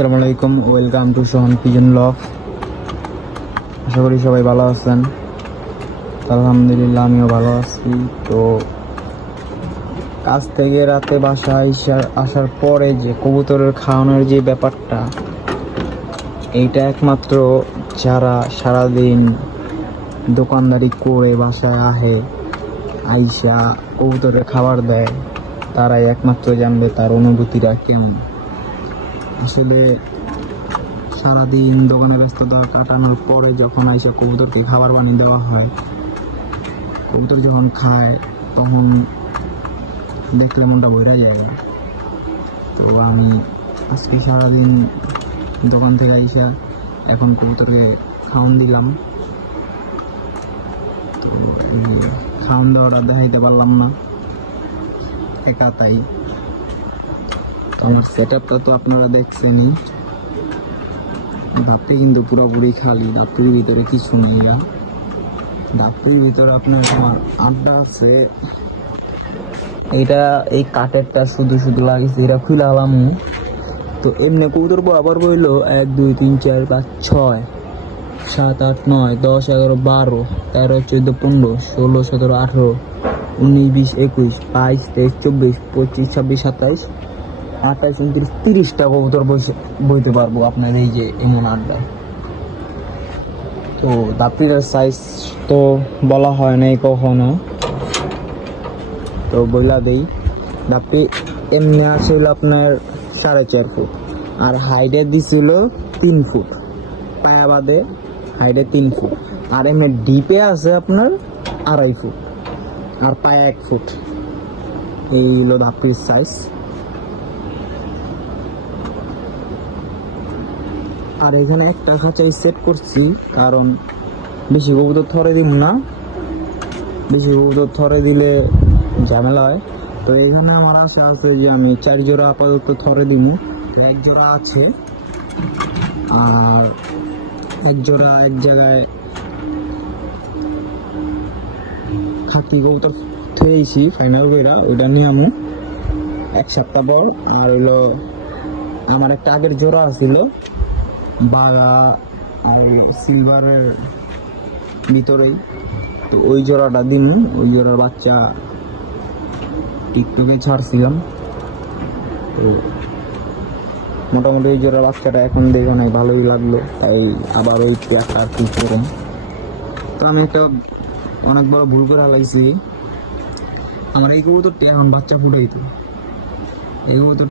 আসসালামু আলাইকুম, welcome to Sohan pigeon blog. আশা করি সবাই ভালো আছেন। আলহামদুলিল্লাহ আমিও ভালো আছি। তো কাজ থেকে রাতে বাসায় আসার পরে যে কবুতরের খাওয়ানোর যে ব্যাপারটা, এইটা একমাত্র যারা সারাদিন দোকানদারি করে বাসায় আইসা কবুতরের খাবার দেয় তারাই একমাত্র জানবে তার অনুভূতিটা কেমন। আসলে সারাদিন দোকানে ব্যস্ততা কাটানোর পরে যখন আইসা কবুতরকে খাবার বানিয়ে দেওয়া হয়, কবুতর যখন খায় তখন দেখলে মনটা ভরে যায়। তো আমি আজকে সারাদিন দোকান থেকে আইসা এখন কবুতরকে খাওয়ান দিলাম। তো খাওয়ান দেওয়াটা দেখাইতে পারলাম না একা, তাই তো আমার সেট আপটা তো আপনারা দেখছেনই। ডাবটি কিন্তু পুরোপুরি খালি, ডাবটির ভিতরে কিছু নেই। ডাবটির ভিতরে আপনার আমার আড্ডা আছে, এটা এই কাঠেরটা শুধু শুধু লাগিয়েছে, এটা খুলে আলাম। তো এমনি কবুতর বরাবর বইল 1 2 3 4 5 6 7 8 9 10 11 12 13 14 15 16 17 18 19 20 21 22 23 24 25 26 27 28 29 30টা কবুতর বইতে পারবো আপনার এই যে এমন আড্ডায়। তো দাপিটার সাইজ তো বলা হয় নাই কখনো, তো বইলা দেই। দাপি এমনি আসছিল আপনার 4.5 ফুট, আর হাইটে দিছিল 3 ফুট, পায়া বাদে হাইটে 3 ফুট, আর এমনি ডিপে আছে আপনার 2.5 ফুট, আর পায়া 1 ফুট। এই হলো দাপির সাইজ। আর এখানে একটা খাঁচাই সেট করছি, কারণ বেশি কবুতর থরে দিব না, বেশি কবুতর থরে দিলে ঝামেলা হয়। তো এখানে আমার আশা আছে যে আমি 4 জোড়া আপাতত থরে দিব। 1 জোড়া আছে, আর 1 জোড়া এক জায়গায় খাকি কবুতর থুয়েছি ফাইনাল কইরা, ওইটা নিয়ে আমি 1 সপ্তাহ পর। আর হইলো আমার একটা আগের জোড়া আছিল বাগা আর সিলভারের ভিতরেই, তো ওই জোড়াটা দিন। ওই জোড়ার বাচ্চা টিকটকে ছাড়ছিলাম। তো মোটামুটি ওই জোড়ার বাচ্চাটা এখন দেখে অনেক ভালোই লাগলো, তাই আবার ওই একটা আর কি করুন। তো আমি একটা অনেক বড় ভুল করে হালাইছি। আমার এই কবুতরটি এখন বাচ্চা ফুটাইতো, এই কবুতর